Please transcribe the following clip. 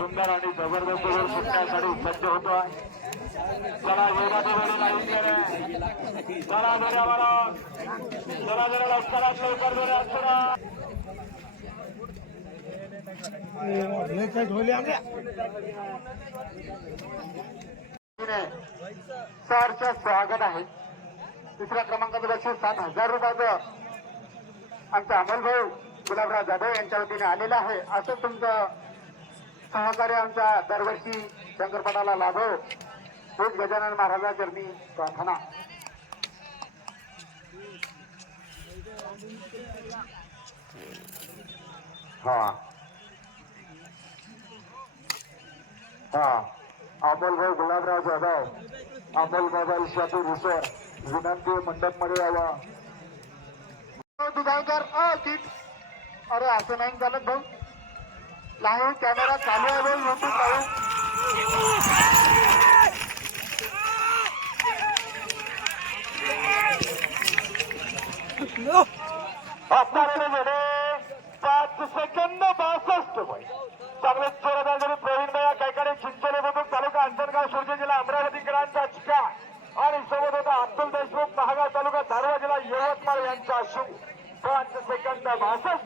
सुंदर आणि जबरदस्त गोल सुटण्यासाठी सज्ज होतो. चला वेगाने वेळी लाईन गेले. चला बऱ्या बरा जरा जरा लवकरात लवकर जोड्या चला. सरचं स्वागत आहे. तिसऱ्या क्रमांकाचं बक्षीस 7,000 रुपयाचं आमचा अमोलभाऊ गुलाबराव जाधव यांच्या वतीने आलेलं आहे. असं तुमचं सहकार्य आमचा दरवर्षी शंकरपटाला लाभो हेच गजानन महाराजांचरणी प्रार्थना. अमोलभाऊ गुलाबराव जाधव, अमोल मोबाईल शातूर हुसर विनंती मंडप मध्ये यावा. दुधाळकर सीट. अरे असं नाही चालत भाऊ. लाईव्ह कॅमेरा चालू आहे भाऊ. YouTube live. असणारे 5 सेकंद 62 चांगले चोरदार प्रवीण भैया कैकाडे चिंचोली मधून तालुका अंजनगाव सुरजी जिल्हा अमरावतीकरांचा चिका आणि सोबत होता अब्दुल देशमुख महागाव तालुका धारवा जिल्हा यवतमाळ यांचा शू. 5 सेकंद 62